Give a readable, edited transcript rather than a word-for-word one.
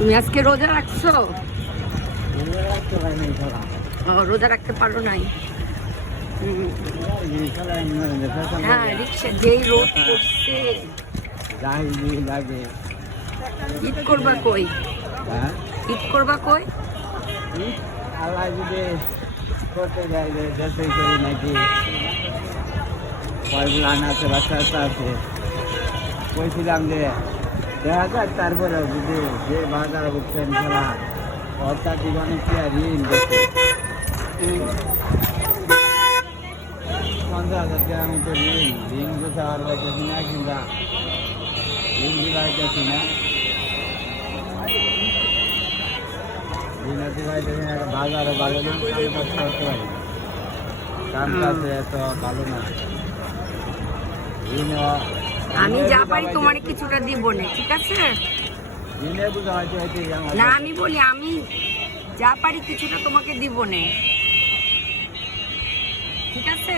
তুমি আজকে রোজা রাখছো? রোজা রাখতে পারো নাই? হ্যাঁ, রিক্সা যেই রোদ করছে। ঈদ করবা কই? ঈদ করবা কই? আল্লাহ যদি করতে যাই দেশে করি নাকি প্ল্যান আছে, বাচ্চা আছে। বলছিলাম যে দেখা যাক, তারপরেও যদি যে বাজার উঠছেন খেলা অর্থাৎ জীবনে কি আর ঋণ করছে 50,000 টাকার মতো ঋণ কোথাও আর পাইতেছি না, কিংবা ঋণ দিবাইতেছি না, ঋণ হতে পাইতেছি না। বাজারও ভালো না, কাজ করতে পারি না, কাম কাজে এত ভালো না। ঋণ আমি যা পারি তোমার কিছুটা দিব না, ঠিক আছে? ঋণে বুঝা হয়তো না, আমি বলি আমি যা পারি কিছুটা তোমাকে দিব না, ঠিক আছে?